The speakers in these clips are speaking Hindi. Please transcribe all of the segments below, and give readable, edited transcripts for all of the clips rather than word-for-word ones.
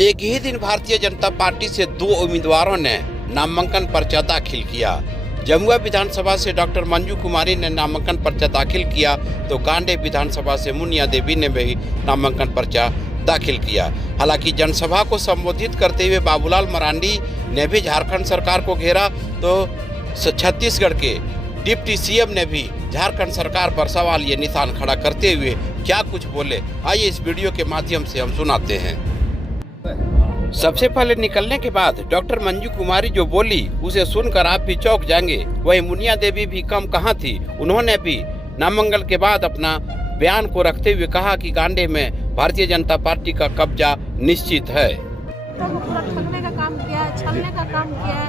एक ही दिन भारतीय जनता पार्टी से 2 उम्मीदवारों ने नामांकन पर्चा दाखिल किया। जमुआ विधानसभा से डॉक्टर मंजू कुमारी ने नामांकन पर्चा दाखिल किया तो गांडे विधानसभा से मुनिया देवी ने भी नामांकन पर्चा दाखिल किया। हालांकि जनसभा को संबोधित करते हुए बाबूलाल मरांडी ने भी झारखंड सरकार को घेरा तो छत्तीसगढ़ के डिप्टी सीएम ने भी झारखंड सरकार पर सवाल ये निशान खड़ा करते हुए क्या कुछ बोले, आइए इस वीडियो के माध्यम से हम सुनाते हैं। सबसे पहले निकलने के बाद डॉक्टर मंजू कुमारी जो बोली उसे सुनकर आप भी चौंक जाएंगे। वही मुनिया देवी भी कम कहाँ थी, उन्होंने भी नामांकन के बाद अपना बयान को रखते हुए कहा कि गांडे में भारतीय जनता पार्टी का कब्जा निश्चित है। पूरा ठगने का काम किया है, छलने का काम किया है।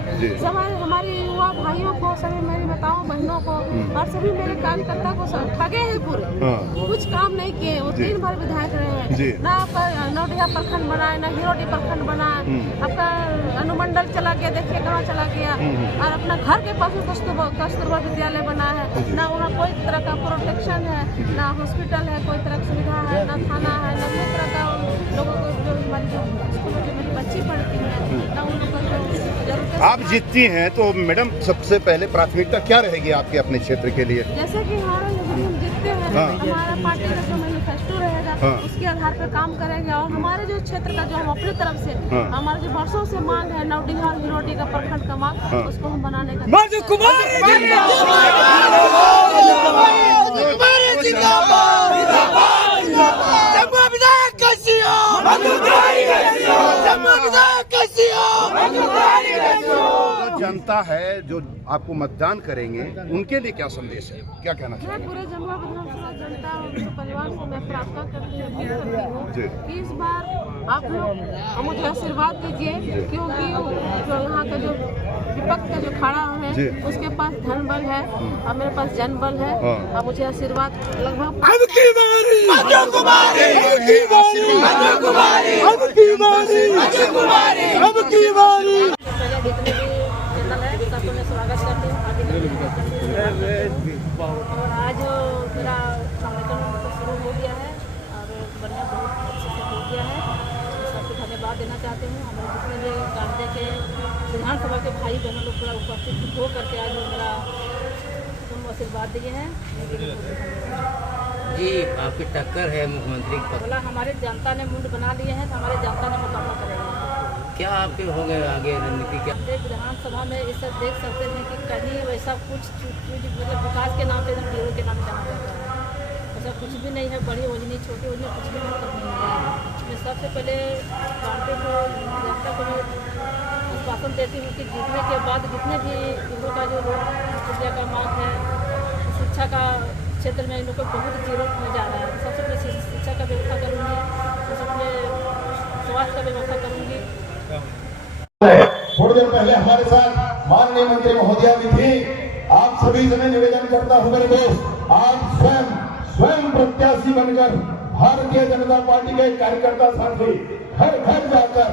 हमारे युवा भाइयों को, सभी मेरी माताओं बहनों को और सभी मेरे कार्यकर्ता को ठगे हैं पूरे। कुछ काम नहीं किए। वो 3 बार विधायक रहे हैं, ना आपका नौडिया प्रखंड बनाए, ना हिरोडी प्रखंड बनाए। आपका अनुमंडल चला गया, देखिए कहाँ चला गया। और अपना घर के पास कस्तूरबा विद्यालय बना है, ना वहाँ कोई तरह का प्रोटेक्शन है, ना हॉस्पिटल है, कोई तरह की सुविधा है, ना थाना है, ना कोई तरह का लोगों को जो हमारी स्कूलों में मेरी बच्ची पढ़ती है, ना उन लोगों को जरूरत। आप जीतती हैं तो मैडम सबसे पहले प्राथमिकता क्या रहेगी आपके अपने क्षेत्र के लिए? जैसे कि हमारा हम जीतते हैं, हमारा पार्टी का जो मैनिफेस्टो रहेगा उसके आधार पर काम करेंगे। और हमारे जो क्षेत्र का जो हम अपनी तरफ से हमारे जो वर्षों से मांग है, नौडिहा हिरोडी का प्रखंड का मांग, उसको हम बनाने का जनता है जो आपको मतदान करेंगे उनके लिए क्या संदेश है, क्या कहना चाहिए? मैं पूरे जमुआ विधानसभा जनता और उनके परिवार से मैं प्रार्थना करती हूँ कि इस बार आप लोग मुझे आशीर्वाद दीजिए, क्योंकि जो यहाँ का जो विपक्ष का जो खड़ा है उसके पास धन बल है और मेरे पास जन बल है। और मुझे आशीर्वाद लगभग स्वागत करती हूँ। और आज मेरा नामांकन शुरू हो गया है और बढ़िया बहुत अच्छे से हो गया है। सबको धन्यवाद देना चाहते हूँ। हमारे जितने भी गांडे के विधानसभा के भाई बहनों लोग पूरा उपस्थित हो करके आज मेरा तुम आशीर्वाद दिए हैं। जी, आपकी टक्कर है मुख्यमंत्री बोला हमारे जनता ने मुंड बना लिए हैं तो हमारे जनता ने मुकाबला करेगा। क्या आपके होंगे आगे रणनीति? क्या विधानसभा में ये सब देख सकते हैं कि कहीं वैसा कुछ मतलब विकास के नाम पे एकदम जीरो के नाम जाना जाता है। ऐसा कुछ भी नहीं है, बड़ी योजना छोटी योजना कुछ भी नहीं है। मैं सबसे पहले गांडे को जनता को आश्वासन देती हूँ कि जीतने के बाद जितने भी इन लोग का जो विद्या का मांग है, शिक्षा का क्षेत्र में इन लोग को बहुत जीरो में जा रहा है। सबसे पहले शिक्षा का व्यवस्था करूँगी, सबसे पहले स्वास्थ्य का व्यवस्था करूँगी। थोड़ी देर पहले हमारे साथ माननीय मंत्री महोदया भी थी। आप सभी से मैं निवेदन करता हूं मेरे दोस्त, आप स्वयं प्रत्याशी बनकर भारतीय जनता पार्टी के कार्यकर्ता साथी घर घर जाकर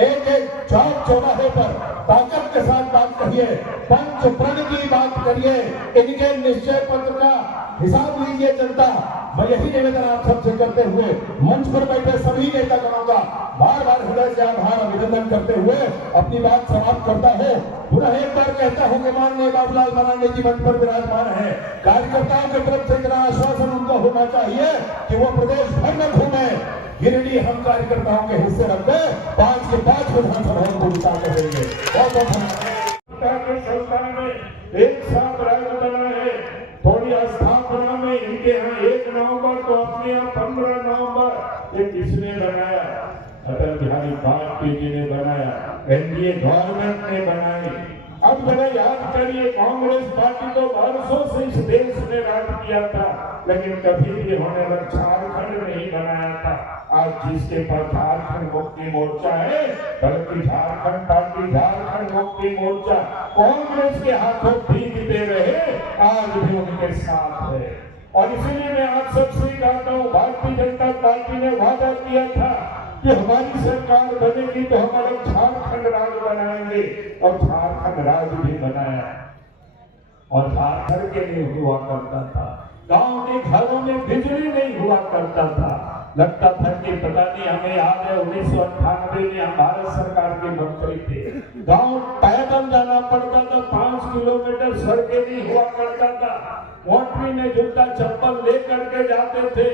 एक चौक चौराहे पर ताकत के साथ बात करिए, पंच प्रण की बात करिए, इनके निश्चय पत्र का हिसाब लीजिए जनता। मैं यही निवेदन आप सबसे करते हुए मंच पर बैठे सभी नेता गणों का बार बार हृदय से आभार अभिनंदन करते हुए अपनी बात समाप्त करता हूँ। पुनः एक बार कहता हूँ कि माननीय बाबूलाल मरांडी जी मंच पर विराजमान है। कार्यकर्ताओं की तरफ से इतना आश्वासन उनको होना चाहिए कि वो प्रदेश भर में घूमे। गिरिडीह हम कार्यकर्ताओं के हिस्से रख दे, 5 के 5 विधानसभाओं को जिता कर देंगे। एक साथ राजनीति है थोड़ी स्थापना में इनके यहाँ 1 नवंबर तो अपने यहाँ 15 नवंबर ये किसने बनाया? अटल बिहारी वाजपेयी जी ने बनाया, एनडीए गवर्नमेंट ने बनाई। अब जरा याद करिए, कांग्रेस पार्टी तो वर्षों से इस देश में राज किया था, लेकिन कभी भी होने लग झारखंड नहीं बनाया था। आज जिसके पास झारखंड मुक्ति मोर्चा है, बल्कि झारखंड पार्टी झारखंड मुक्ति मोर्चा कांग्रेस के हाथों भीगते रहे, आज भी उनके साथ है। और इसीलिए मैं आप सबसे कहता हूँ, भारतीय जनता पार्टी ने वादा किया था कि हमारी सरकार बनेगी तो हमारा झारखंड राज्य बनाएंगे, और झारखंड राज्य भी बनाया। और झारखंड के लिए हुआ करता था, गांव के घरों में बिजली नहीं हुआ करता था, लगता था कि पता नहीं, हमें याद है 1998 में हम भारत सरकार के मंत्री थे, गांव पैदल जाना पड़ता था, 5 किलोमीटर सड़कें नहीं हुआ करता था, मोटरी में जूता चप्पल ले करके जाते थे,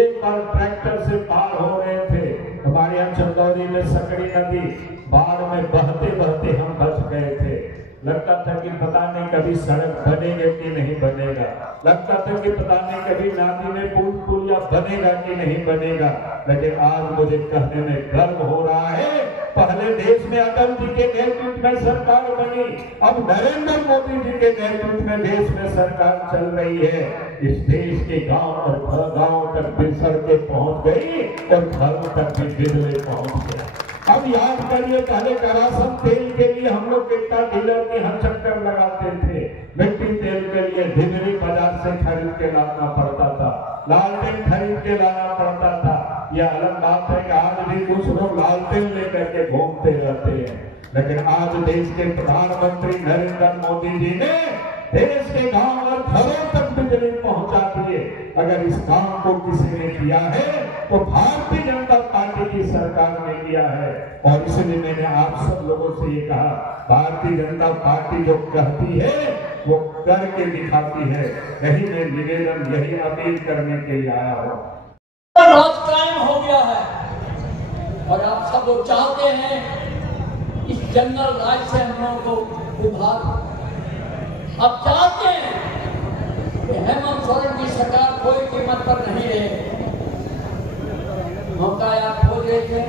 एक बार ट्रैक्टर से पार हो रहे थे। हमारे यहाँ चंदौली में सकड़ी नदी बाढ़ में बहते बहते हम बच गए थे। लगता था कि पता नहीं कभी सड़क बनेगा कि नहीं बनेगा, लगता था कि पता नहीं कभी नदी में पुल पुलिया बनेगा कि नहीं बनेगा। लेकिन आज मुझे कहने में गर्व हो रहा है, पहले देश में अटल जी के नेतृत्व में सरकार बनी, अब नरेंद्र मोदी जी के नेतृत्व में देश में सरकार चल रही है। इस देश के गांव और गांव तक भी सड़कें पहुंच गई और घरों तक भी बिजली पहुंच गई। अब याद करिए, पहले करासन तेल के लिए हम लोग कितना डीलर के हम चक्कर लगाते थे, मिट्टी तेल के लिए ढिबरी बाजार से खरीद के लाना पड़ता था, लालटेन खरीद के लाना पड़ता था। यह अलग बात है कि आज भी कुछ लोग लालटेन लेकर के घूमते रहते हैं, लेकिन आज देश के प्रधानमंत्री नरेंद्र मोदी जी ने देश के गांव और घरों तक बिजली पहुंचा दिए। अगर इस काम को किसी ने किया है तो भारतीय जनता पार्टी की सरकार ने किया है। और इसलिए मैंने आप सब लोगों से ये कहा, भारतीय जनता पार्टी जो कहती है वो करके दिखाती है। यही मैं निवेदन, यही अपील करने के लिए आया हूँ। राजकायम हो गया है और आप सब लोग चाहते हैं इस जंगल राज से हम लोगों को उभार। अब चाहते हैं कि हेमंत सोरेन की सरकार कोई कीमत पर नहीं रहे। मौका आप खोज रहे थे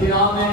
चुनाव में